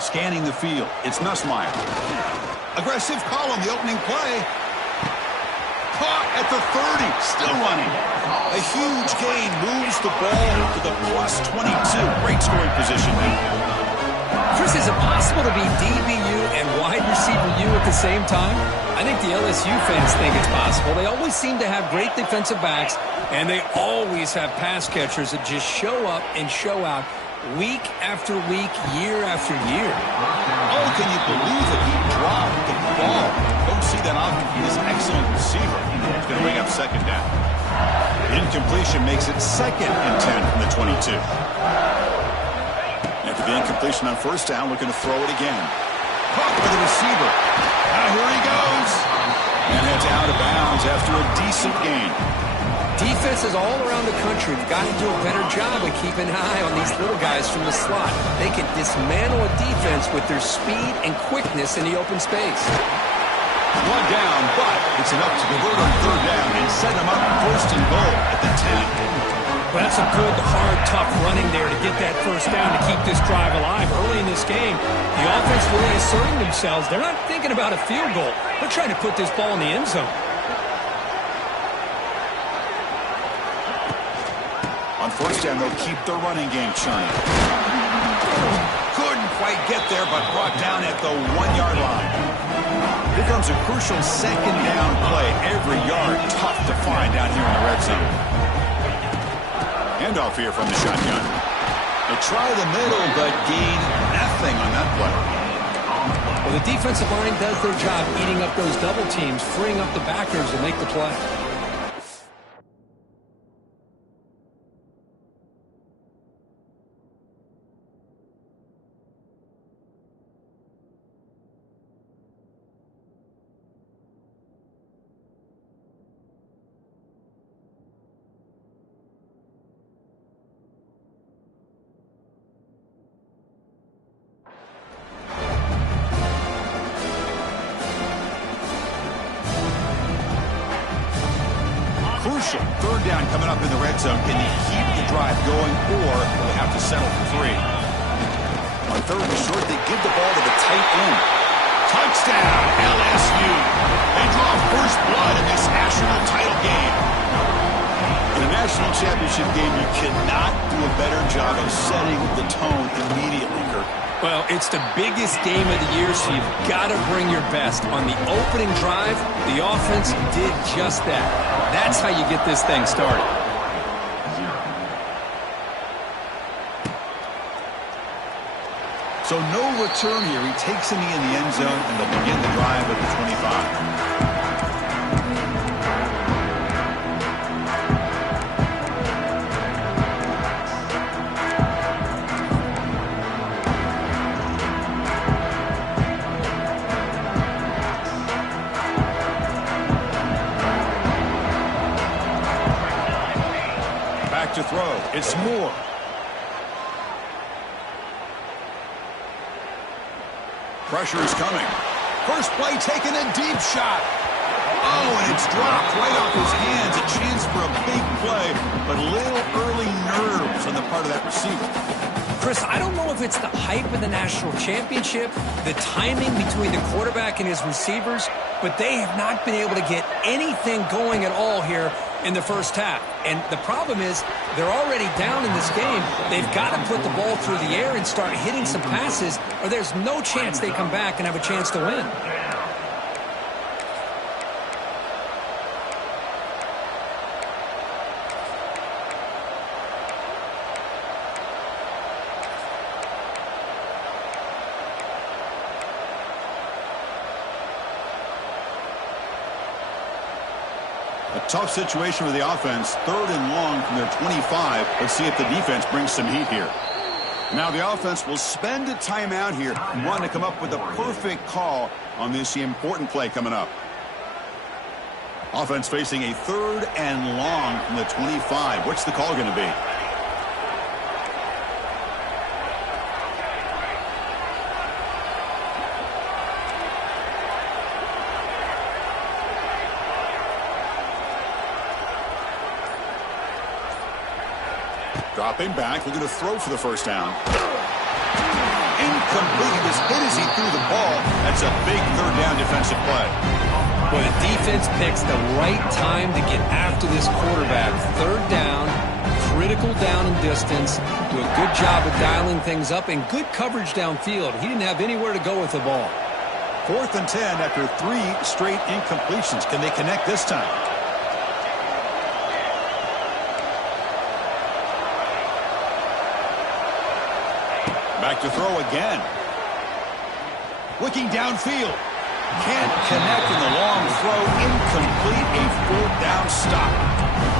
Scanning the field. It's Nussmeier. Aggressive call on the opening play. Caught at the 30. Still running. A huge gain moves the ball to the plus 22. Great scoring position now. Chris, is it possible to be DBU and wide receiver U at the same time? I think the LSU fans think it's possible. They always seem to have great defensive backs, and they always have pass catchers that just show up and show out week after week, year after year. Oh, can you believe it? He dropped the ball. Don't see that often. He is an excellent receiver. He's going to bring up second down. Incompletion makes it 2nd and 10 from the 22. After the incompletion on first down, looking to throw it again. Caught by the receiver. Now here he goes. And heads out of bounds after a decent gain. Defenses all around the country have got to do a better job of keeping an eye on these little guys from the slot. They can dismantle a defense with their speed and quickness in the open space. One down, but it's enough to convert on third down and set them up first and goal at the 10. Well, that's a good, hard, tough running there to get that first down to keep this drive alive. Early in this game, the offense really asserting themselves. They're not thinking about a field goal. They're trying to put this ball in the end zone. On first down, they'll keep their running game churning. Couldn't quite get there, but brought down at the 1-yard line. Here comes a crucial second down play. Every yard tough to find down here in the red zone. Handoff here from the shotgun. They try the middle, but gain nothing on that play. Well, the defensive line does their job eating up those double teams, freeing up the backers to make the play. Crucial third down coming up in the red zone. Can he keep the drive going, or will they have to settle for 3? On third and short, they give the ball to the tight end. Touchdown, LSU. They draw first blood in this national title game. In a national championship game, you cannot do a better job of setting the tone immediately, Kirk. Well, it's the biggest game of the year, so you've got to bring your best. On the opening drive, the offense did just that. That's how you get this thing started. So no return here. He takes a knee in the end zone, and they'll begin the drive at the 25. To throw. It's Moore. Pressure is coming. First play taken, a deep shot. Oh, and it's dropped right off his hands. A chance for a big play, but little early nerves on the part of that receiver. Chris, I don't know if it's the hype of the national championship, the timing between the quarterback and his receivers, but they have not been able to get anything going at all here in the first half. And the problem is they're already down in this game. They've got to put the ball through the air and start hitting some passes, or there's no chance they come back and have a chance to win. A tough situation for the offense. 3rd and long from their 25. Let's see if the defense brings some heat here. Now the offense will spend a timeout here and want to come up with a perfect call on this important play coming up. Offense facing a 3rd and long from the 25. What's the call going to be? Dropping back, looking to throw for the first down. Incomplete. He was hit as he threw the ball. That's a big third down defensive play. Well, the defense picks the right time to get after this quarterback. Third down, critical down and distance. Do a good job of dialing things up and good coverage downfield. He didn't have anywhere to go with the ball. 4th and 10 after 3 straight incompletions. Can they connect this time? Back to throw again. Looking downfield. Can't connect in the long throw. Incomplete. A 4th down stop.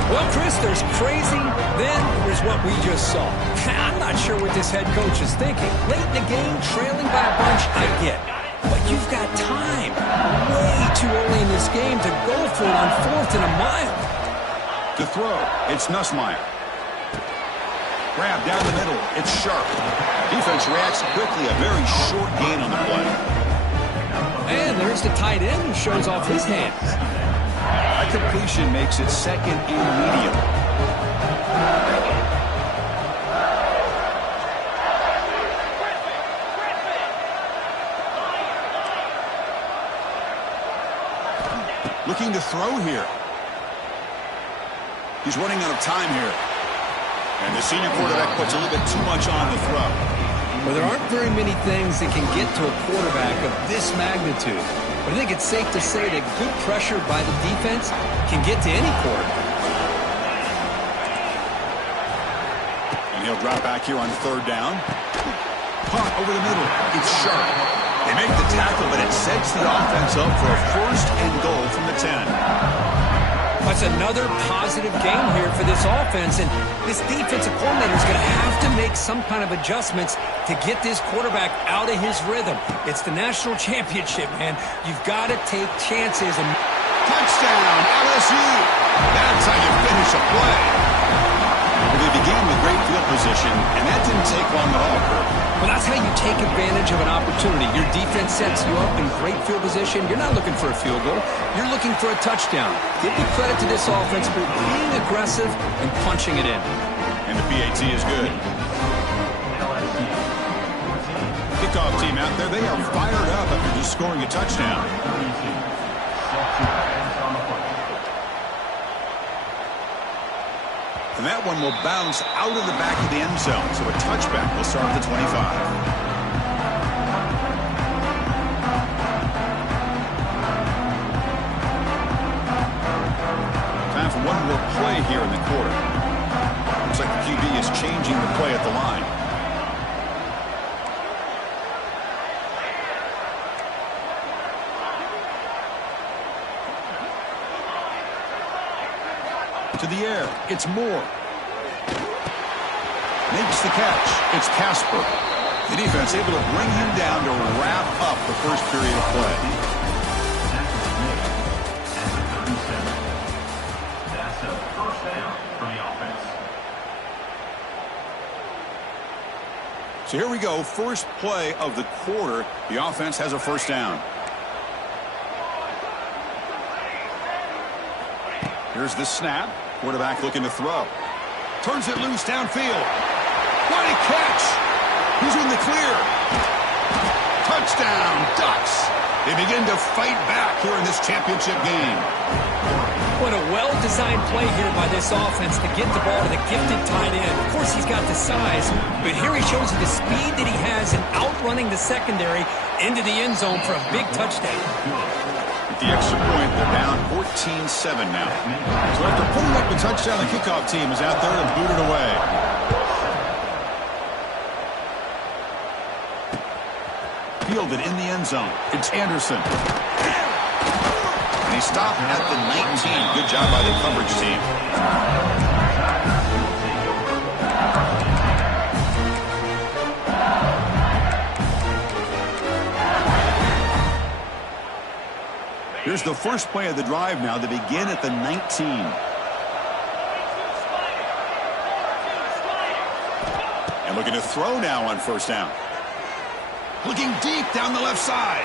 Well, Chris, there's crazy, then there's what we just saw. I'm not sure what this head coach is thinking. Late in the game, trailing by a bunch, I get. But you've got time. Way too early in this game to go for it on 4th and a mile. To throw, it's Nussmeier. Grab down the middle. It's Sharp. Defense reacts quickly. A very short gain on the play. And there's the tight end who shows off his hands. A completion makes it 2nd and medium. Looking to throw here. He's running out of time here. And the senior quarterback puts a little bit too much on the throw. Well, there aren't very many things that can get to a quarterback of this magnitude. But I think it's safe to say that good pressure by the defense can get to any quarterback. And he'll drop back here on 3rd down. Caught over the middle. It's Sharp. They make the tackle, but it sets the offense up for a 1st and goal from the 10. That's another positive game here for this offense, and this defensive coordinator is going to have to make some kind of adjustments to get this quarterback out of his rhythm. It's the national championship, man. You've got to take chances. And touchdown, LSU! That's how you finish a play. Well, they began with great field position, and that didn't take long at all, Kirk. Well, that's how you take advantage of an opportunity. Your defense sets you up in great field position. You're not looking for a field goal. You're looking for a touchdown. Give the credit to this offense for being aggressive and punching it in. And the PAT is good. Kickoff team out there, they are fired up after just scoring a touchdown. And that one will bounce out of the back of the end zone. So a touchback will start at the 25. Time for one more play here in the quarter. Looks like the QB is changing the play at the line. To the air, it's Moore. Makes the catch. It's Casper. The defense able to bring him down to wrap up the first period of play. That's a 1st down for the offense. So here we go. First play of the quarter. The offense has a 1st down. Here's the snap. Quarterback looking to throw. Turns it loose downfield. What a catch! He's in the clear. Touchdown, Ducks. They begin to fight back here in this championship game. What a well-designed play here by this offense to get the ball to the gifted tight end. Of course, he's got the size, but here he shows you the speed that he has in outrunning the secondary into the end zone for a big touchdown. The extra point, they're down 14-7 now. So after putting up the touchdown, the kickoff team is out there to boot it away. Fielded in the end zone. It's Anderson. And he stopped at the 19. Good job by the coverage team. Here's the first play of the drive now. They begin at the 19. And looking to throw now on 1st down. Looking deep down the left side.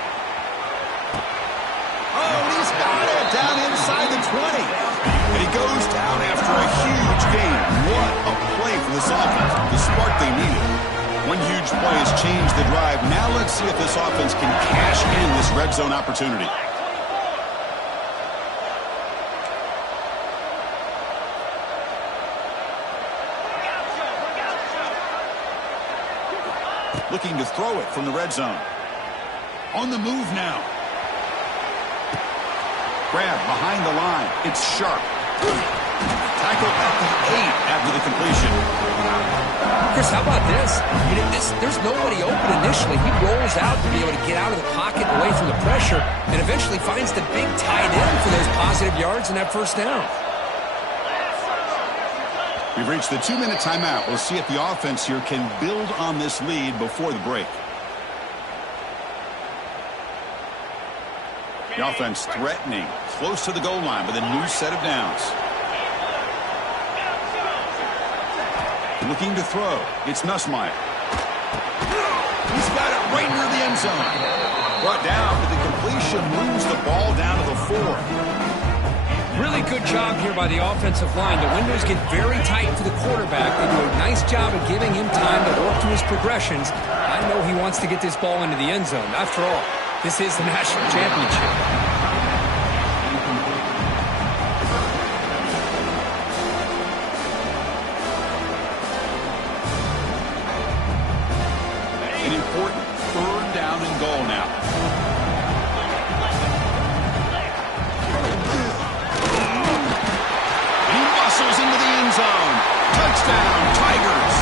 Oh, and he's got it down inside the 20. And he goes down after a huge gain. What a play for this offense. The spark they needed. One huge play has changed the drive. Now let's see if this offense can cash in this red zone opportunity. Looking to throw it from the red zone. On the move now. Grab behind the line. It's sharp. Tackle at the 8 after the completion. Chris, how about this? There's nobody open initially. He rolls out to be able to get out of the pocket away from the pressure and eventually finds the big tight end for those positive yards and that first down. We've reached the 2-minute timeout. We'll see if the offense here can build on this lead before the break. The offense threatening, close to the goal line with a new set of downs. Looking to throw. It's Nussmeier. He's got it right near the end zone. Brought down, but the completion moves the ball down to the 4. Really good job here by the offensive line. The windows get very tight for the quarterback. They do a nice job of giving him time to work through his progressions. I know he wants to get this ball into the end zone. After all, this is the national championship. An important 3rd down and goal now. He muscles into the end zone. Touchdown, Tigers.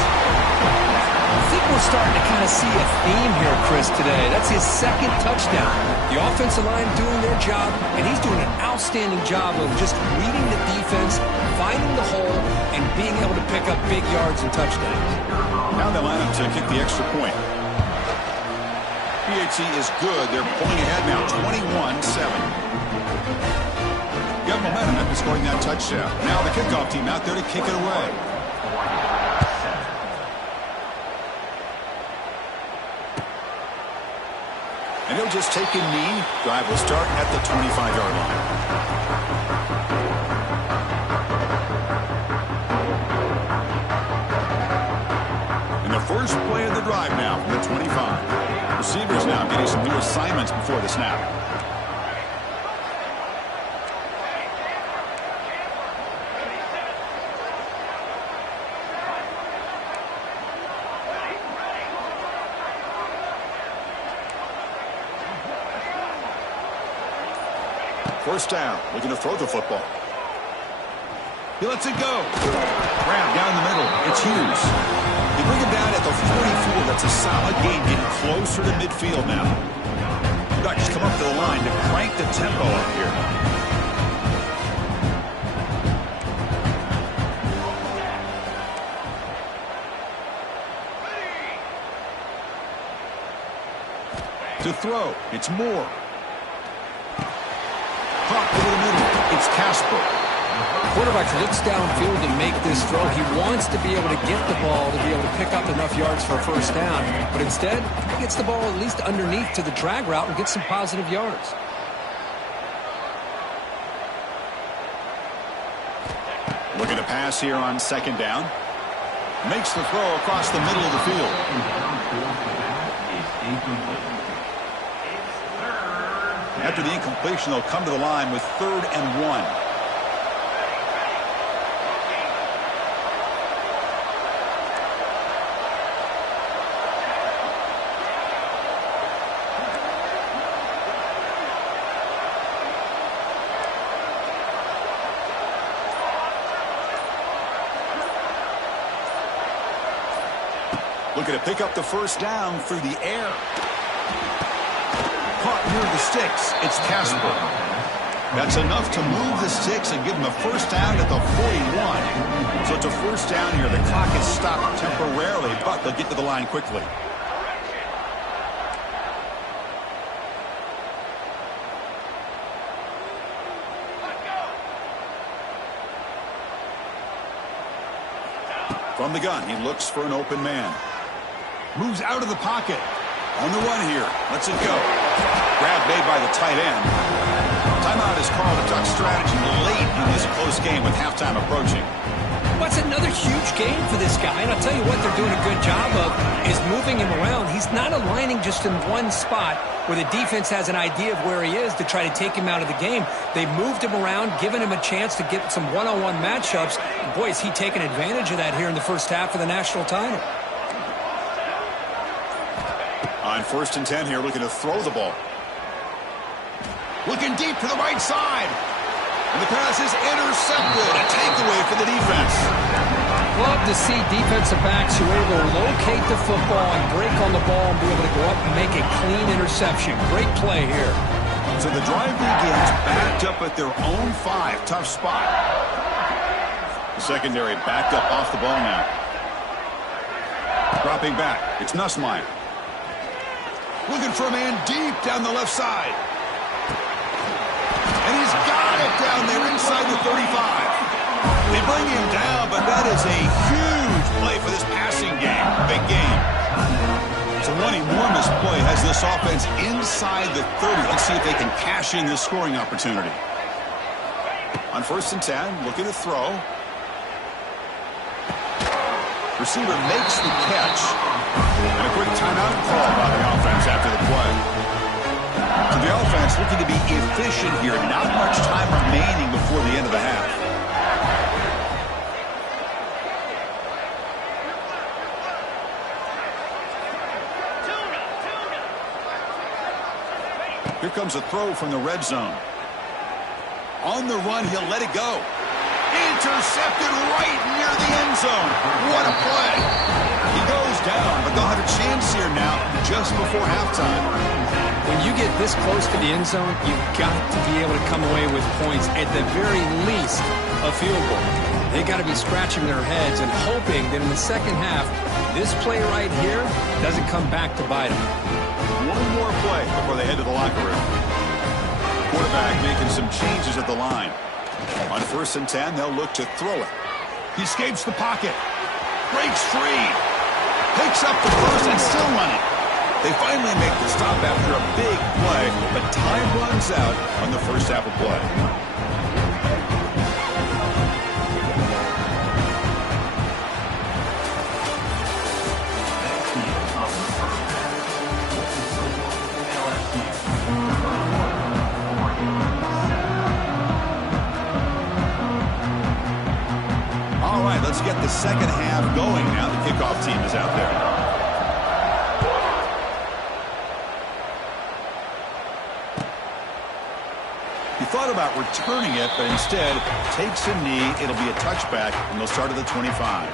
I think we're starting to kind of see a theme here, Chris, today. That's his 2nd touchdown. The offensive line doing their job, and he's doing an outstanding job of just reading the defense, finding the hole, and being able to pick up big yards and touchdowns. Now they line up to kick the extra point. PHC is good. They're pulling ahead now, 21-7. Got momentum after scoring that touchdown. Now the kickoff team out there to kick it away. And he'll just take a knee. Drive will start at the 25-yard line. And the first play of the drive now from the 25. Receivers now getting some new assignments before the snap. First down, looking to throw the football. He lets it go. Grab down the middle. It's Hughes. They bring him down at the 44. That's a solid gain, getting closer to midfield now. Ducks come up to the line to crank the tempo up here. To throw, it's Moore. Pop over the middle. It's Casper. Quarterback looks downfield to make this throw. He wants to be able to get the ball to be able to pick up enough yards for a first down. But instead, he gets the ball at least underneath to the drag route and gets some positive yards. Looking to pass here on 2nd down. Makes the throw across the middle of the field. After the incompletion, they'll come to the line with 3rd and 1. Looking to pick up the first down through the air. Caught near the sticks. It's Casper. That's enough to move the sticks and give them a first down at the 41. So it's a first down here. The clock is stopped temporarily, but they'll get to the line quickly. From the gun, he looks for an open man. Moves out of the pocket. On the run here. Lets it go. Grab made by the tight end. Timeout is called. A Duck strategy late in this close game with halftime approaching. What's another huge game for this guy? And I'll tell you what they're doing a good job of is moving him around. He's not aligning just in one spot where the defense has an idea of where he is to try to take him out of the game. They've moved him around, given him a chance to get some one-on-one matchups. And boy, is he taking advantage of that here in the first half of the national title. On 1st and 10 here, looking to throw the ball. Looking deep to the right side. And the pass is intercepted. A takeaway for the defense. Love to see defensive backs who are able to locate the football and break on the ball and be able to go up and make a clean interception. Great play here. So the drive begins backed up at their own 5. Tough spot. The secondary backed up off the ball now. Dropping back. It's Nussmeier. Looking for a man deep down the left side. And he's got it down there inside the 35. They bring him down, but that is a huge play for this passing game. Big game. So one enormous play has this offense inside the 30. Let's see if they can cash in this scoring opportunity. On 1st and 10, looking to throw. Receiver makes the catch. And a quick timeout call by the offense after the play. So the offense looking to be efficient here. Not much time remaining before the end of the half. Here comes a throw from the red zone. On the run, he'll let it go. Intercepted right near the end zone. What a play. He goes down, but they'll have a chance here now just before halftime. When you get this close to the end zone, you've got to be able to come away with points, at the very least, a field goal. They got to be scratching their heads and hoping that in the second half, this play right here doesn't come back to bite them. One more play before they head to the locker room. Quarterback making some changes at the line. On 1st and 10, they'll look to throw it. He escapes the pocket. Breaks free. Picks up the first and still running. They finally make the stop after a big play, but time runs out on the first half of play. All right, let's get the second half going now. The kickoff team is out there. He thought about returning it, but instead takes a knee. It'll be a touchback, and they'll start at the 25.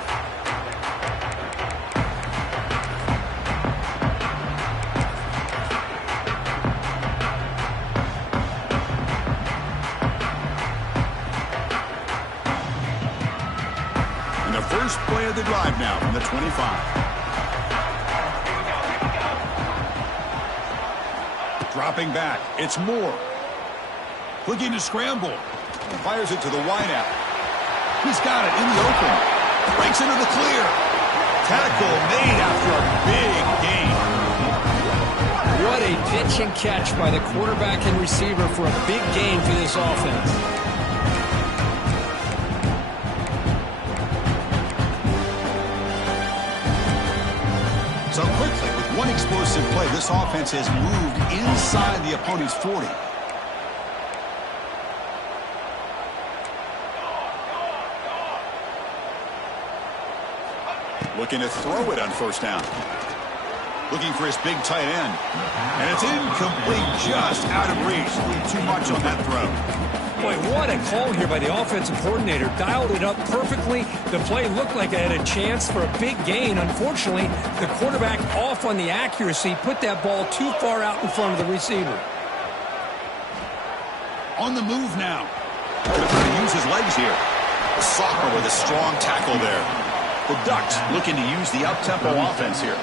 And the first play of the drive now from the 25. Dropping back, it's Moore. Looking to scramble. Fires it to the wideout. He's got it in the open. Breaks into the clear. Tackle made after a big gain. What a pitch and catch by the quarterback and receiver for a big gain for this offense. So quickly, with one explosive play, this offense has moved inside the opponent's 40. Looking to throw it on 1st down. Looking for his big tight end. And it's incomplete, just out of reach. Too much on that throw. Boy, what a call here by the offensive coordinator. Dialed it up perfectly. The play looked like it had a chance for a big gain. Unfortunately, the quarterback off on the accuracy, put that ball too far out in front of the receiver. On the move now. Going to try to use his legs here. The soccer with a strong tackle there. The Ducks looking to use the up-tempo offense here.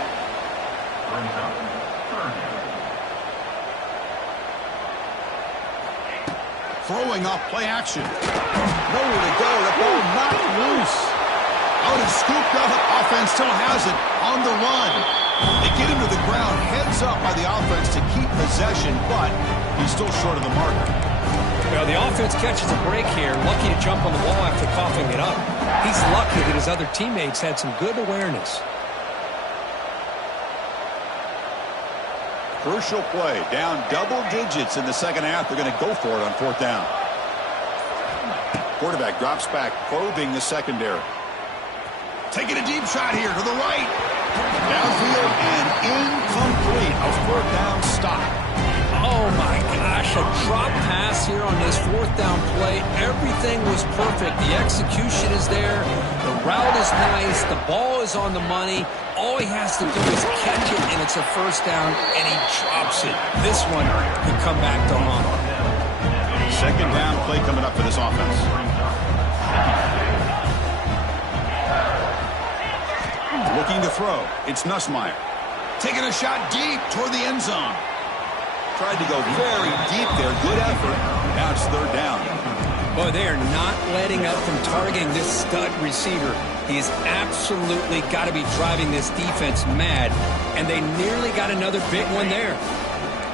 Throwing off play action. Nowhere to go. The ball knocked loose. Out and scooped up. Offense still has it on the run. They get him to the ground. Heads up by the offense to keep possession, but he's still short of the marker. Well, the offense catches a break here. Lucky to jump on the ball after coughing it up. He's lucky that his other teammates had some good awareness. Crucial play. Down double digits in the second half. They're going to go for it on fourth down. Quarterback drops back, probing the secondary. Taking a deep shot here to the right. Downfield and incomplete. A fourth down stop. Oh, my gosh. A drop pass here on this fourth down play. Everything was perfect. The execution is there. The route is nice. The ball is on the money. All he has to do is catch it, and it's a first down, and he drops it. This one could come back to haunt. Second down play coming up for this offense. Looking to throw. It's Nussmeier. Taking a shot deep toward the end zone. Tried to go very deep there. Good effort. Now it's third down. Boy, they are not letting up from targeting this stud receiver. He's absolutely got to be driving this defense mad, and they nearly got another big one there.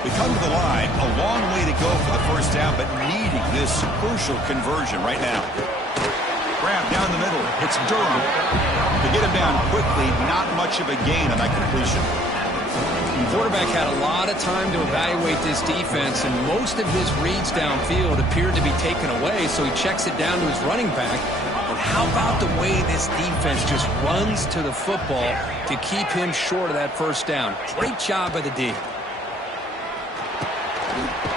We come to the line, a long way to go for the first down, but needing this crucial conversion right now. Grab down the middle. It's Durham. To get him down quickly, not much of a gain on that completion. The quarterback had a lot of time to evaluate this defense, and most of his reads downfield appeared to be taken away, so he checks it down to his running back. But how about the way this defense just runs to the football to keep him short of that first down? Great job by the D.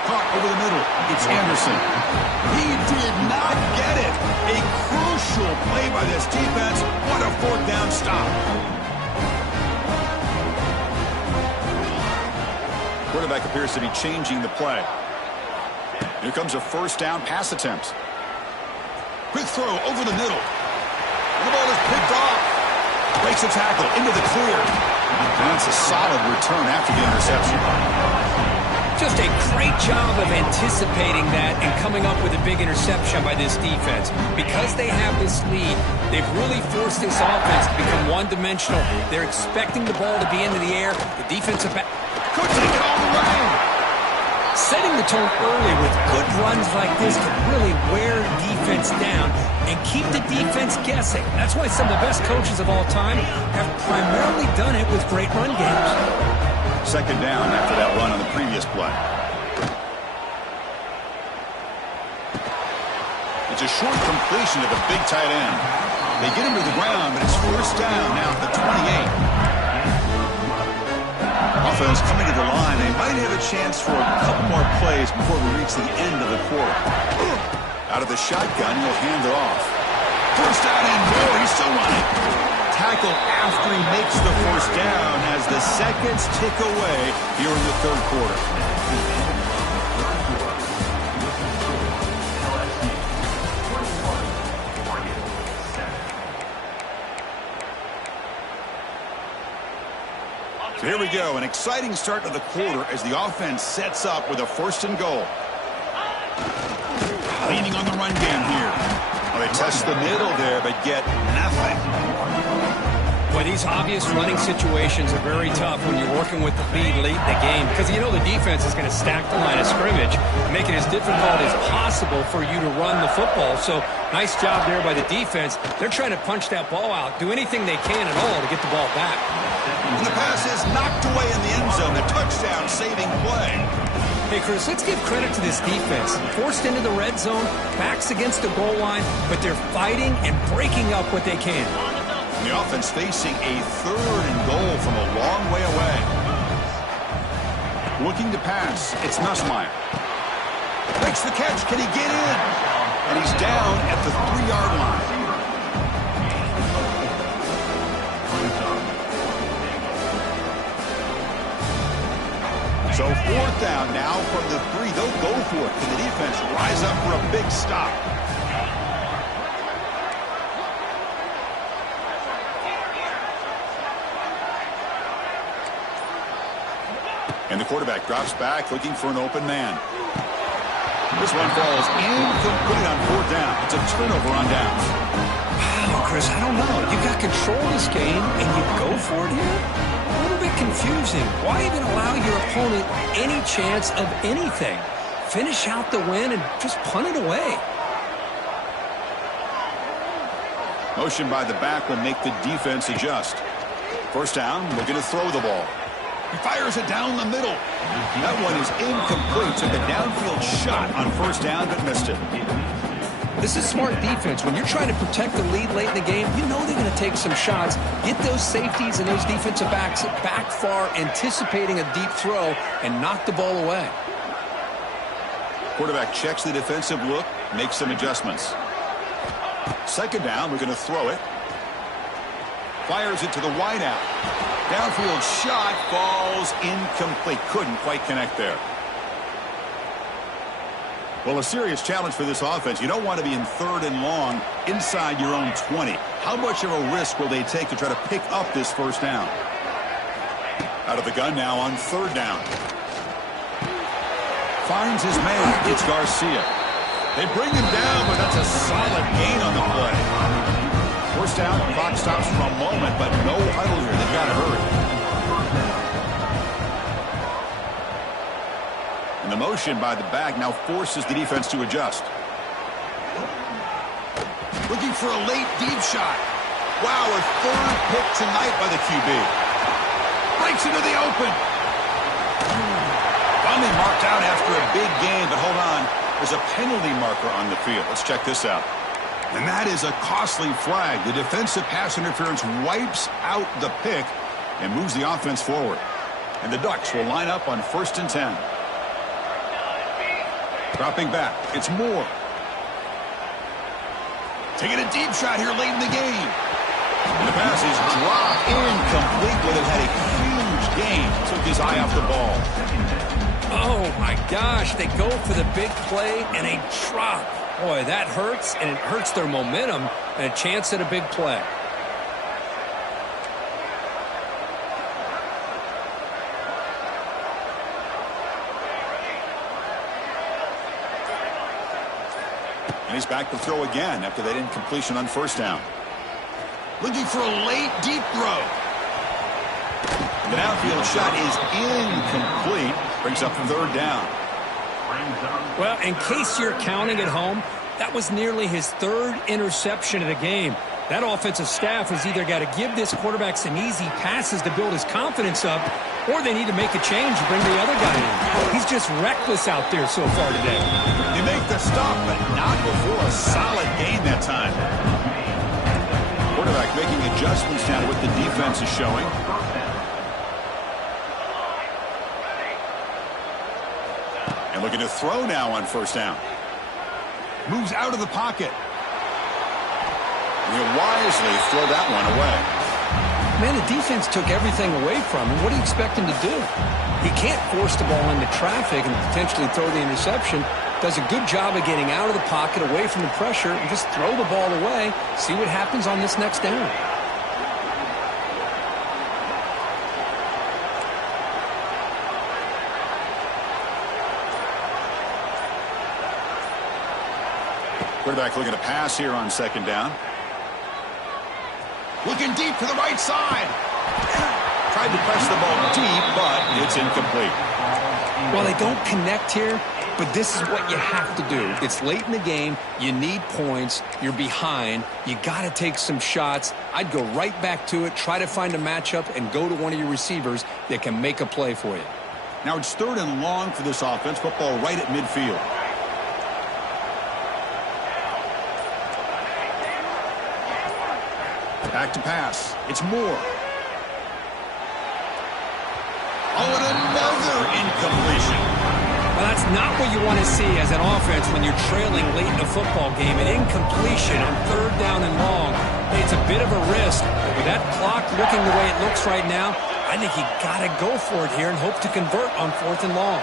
Caught over the middle. It's Anderson. He did not get it. A crucial play by this defense. What a fourth down stop. Quarterback appears to be changing the play. Here comes a first down pass attempt. Quick throw over the middle. And the ball is picked off. Breaks a tackle into the clear. And that's a solid return after the interception. Just a great job of anticipating that and coming up with a big interception by this defense. Because they have this lead, they've really forced this offense to become one-dimensional. They're expecting the ball to be into the air. The defensive back could take it all the way. Setting the tone early with good runs like this can really wear defense down and keep the defense guessing. That's why some of the best coaches of all time have primarily done it with great run games. Second down after that run on the previous play. It's a short completion to the big tight end. They get him to the ground, but it's first down now at the 28. Offense coming to the line. They might have a chance for a couple more plays before we reach the end of the quarter. Out of the shotgun, he'll hand it off. First down and goal. He's still running. Tackle after he makes the first down as the seconds tick away here in the third quarter. So here we go, an exciting start to the quarter as the offense sets up with a first and goal. Leaning on the run game here. Well, they test the middle there, but get nothing. Boy, these obvious running situations are very tough when you're working with the lead late in the game because you know the defense is going to stack the line of scrimmage, make it as difficult as possible for you to run the football. So nice job there by the defense. They're trying to punch that ball out, do anything they can at all to get the ball back. And the pass is knocked away in the end zone. A touchdown-saving play. Hey, Chris, let's give credit to this defense. Forced into the red zone, backs against the goal line, but they're fighting and breaking up what they can. And the offense facing a third and goal from a long way away. Looking to pass. It's Nussmeier. Makes the catch. Can he get in? And he's down at the 3-yard line. So fourth down now from the 3. They'll go for it. Can the defense rise up for a big stop? And the quarterback drops back looking for an open man. This one falls incomplete on fourth down. It's a turnover on downs. Wow, Chris, I don't know. You got control of this game and you go for it here? A little bit confusing. Why even allow your opponent any chance of anything? Finish out the win and just punt it away. Motion by the back will make the defense adjust. First down, looking to throw the ball. He fires it down the middle. That one is incomplete. Took a downfield shot on first down, but missed it. This is smart defense. When you're trying to protect the lead late in the game, you know they're going to take some shots, get those safeties and those defensive backs back far, anticipating a deep throw, and knock the ball away. Quarterback checks the defensive look, makes some adjustments. Second down, we're going to throw it. Fires it to the wideout. Downfield shot falls incomplete. Couldn't quite connect there. Well, a serious challenge for this offense. You don't want to be in 3rd and long inside your own 20. How much of a risk will they take to try to pick up this first down? Out of the gun now on 3rd down. Finds his man. It's Garcia. They bring him down, but that's a solid gain on the play. First down, the clock stops for a moment, but no huddle here. They've got to hurry. And the motion by the back now forces the defense to adjust. Looking for a late deep shot. Wow, a 3rd pick tonight by the QB. Breaks into the open. Finally marked out after a big gain, but hold on. There's a penalty marker on the field. Let's check this out. And that is a costly flag. The defensive pass interference wipes out the pick and moves the offense forward. And the Ducks will line up on 1st and 10. Dropping back. It's Moore. Taking a deep shot here late in the game. And the pass is dropped incomplete, but it had a huge gain. Took his eye off the ball. Oh, my gosh. They go for the big play and a drop. Boy, that hurts, and it hurts their momentum and a chance at a big play. And he's back to throw again after that incompletion on first down. Looking for a late deep throw. The downfield shot is incomplete. Brings up 3rd down. Well, in case you're counting at home, that was nearly his 3rd interception of the game. That offensive staff has either got to give this quarterback some easy passes to build his confidence up, or they need to make a change and bring the other guy in. He's just reckless out there so far today. They make the stop, but not before a solid gain that time. Quarterback making adjustments now to what the defense is showing. And looking to throw now on first down. Moves out of the pocket. And he'll wisely throw that one away. Man, the defense took everything away from him. What do you expect him to do? He can't force the ball into traffic and potentially throw the interception. Does a good job of getting out of the pocket, away from the pressure, and just throw the ball away. See what happens on this next down. Quarterback looking to pass here on 2nd down. Looking deep to the right side. Tried to press the ball deep, but it's incomplete. Well, they don't connect here, but this is what you have to do. It's late in the game. You need points. You're behind. You got to take some shots. I'd go right back to it, try to find a matchup, and go to one of your receivers that can make a play for you. Now it's 3rd and long for this offense. Football right at midfield. Back to pass. It's Moore. Oh, and another incompletion. Well, that's not what you want to see as an offense when you're trailing late in a football game. An incompletion on 3rd down and long. Hey, it's a bit of a risk. With that clock looking the way it looks right now, I think you got to go for it here and hope to convert on 4th and long.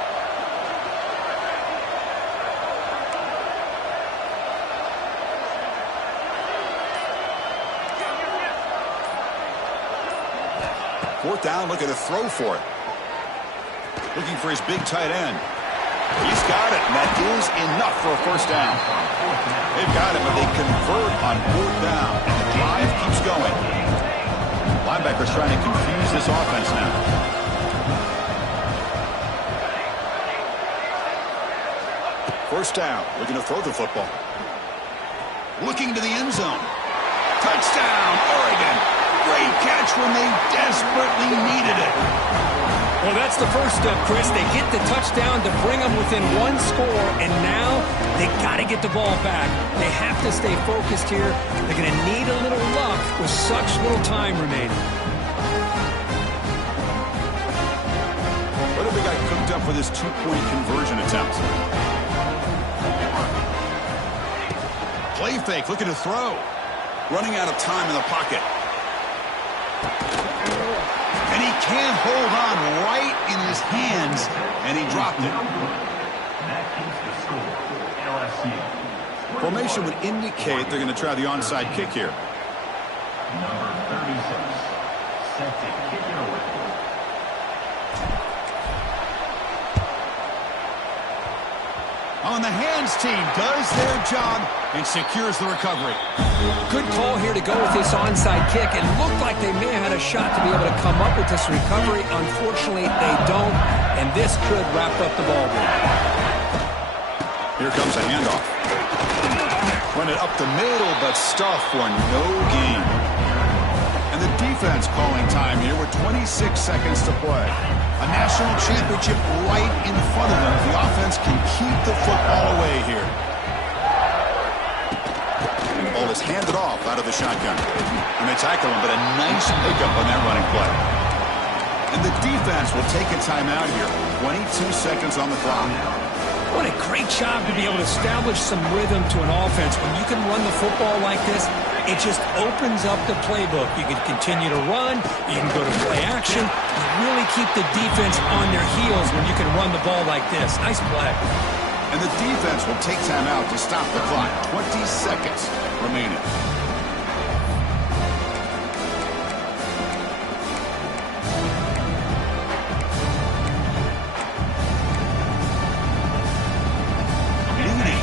Fourth down, looking to throw for it. Looking for his big tight end. He's got it, and that is enough for a first down. They've got it, but they convert on 4th down, and the drive keeps going. Linebackers trying to confuse this offense now. First down, looking to throw the football. Looking to the end zone. Touchdown, Oregon. Great catch when they desperately needed it. Well, that's the first step, Chris. They get the touchdown to bring them within one score, and now they got to get the ball back. They have to stay focused here. They're going to need a little luck with such little time remaining. What have we got cooked up for this two-point conversion attempt? Play fake, looking to throw. Running out of time in the pocket. And he can't hold on right in his hands, and he dropped it. That keeps the score. LSU. Formation would indicate they're going to try the onside kick here. Number 36. Set to kick it away. On the hands team does their job and secures the recovery. Good call here to go with this onside kick. It looked like they may have had a shot to be able to come up with this recovery. Unfortunately, they don't, and this could wrap up the ball game. Here comes a handoff. Run it up the middle, but stuff for no gain. And the defense calling time here with 26 seconds to play. A national championship right in front of them. The offense can keep the football away here. And the ball is handed off out of the shotgun. And they tackle him, but a nice pickup on that running play. And the defense will take a timeout here. 22 seconds on the clock. What a great job to be able to establish some rhythm to an offense. When you can run the football like this, it just opens up the playbook. You can continue to run. You can go to play action. You really keep the defense on their heels when you can run the ball like this. Nice play. And the defense will take time out to stop the clock. 20 seconds remaining.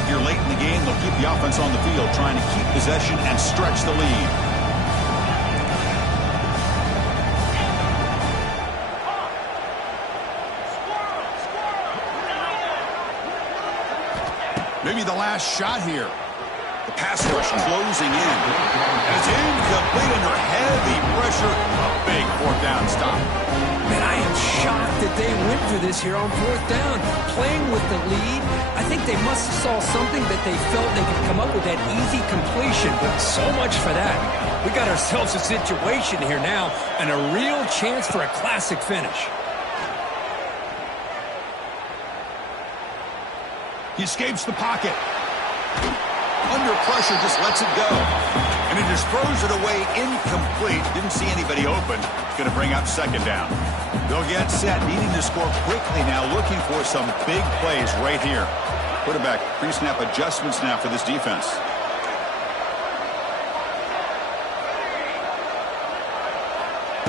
Here late in the game, they'll keep the offense on the field, trying to keep possession and stretch the lead. Maybe the last shot here. The pass rush closing in. And it's incomplete under heavy pressure. A big fourth down stop. Man, I am shocked that they went for this here on fourth down. Playing with the lead, I think they must have saw something that they felt they could come up with that easy completion. But so much for that. We got ourselves a situation here now and a real chance for a classic finish. He escapes the pocket. Under pressure, just lets it go. And he just throws it away incomplete. Didn't see anybody open. Going to bring up second down. They'll get set, needing to score quickly now, looking for some big plays right here. Quarterback pre-snap adjustments now for this defense.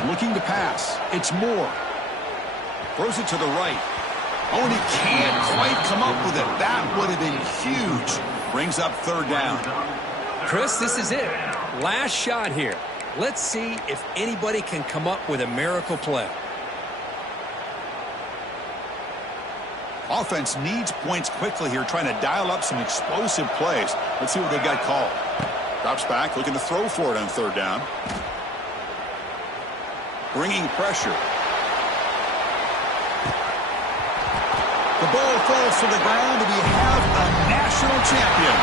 Looking to pass. It's Moore. Throws it to the right. Oh, and he can't quite come up with it. That would have been huge. Brings up third down. Chris, this is it. Last shot here. Let's see if anybody can come up with a miracle play. Offense needs points quickly here, trying to dial up some explosive plays. Let's see what they got called. Drops back, looking to throw for it on third down. Bringing pressure. The ball falls to the ground, and we have a national champion.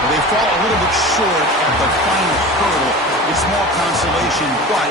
Well, they fall a little bit short at the final hurdle. It's small consolation, but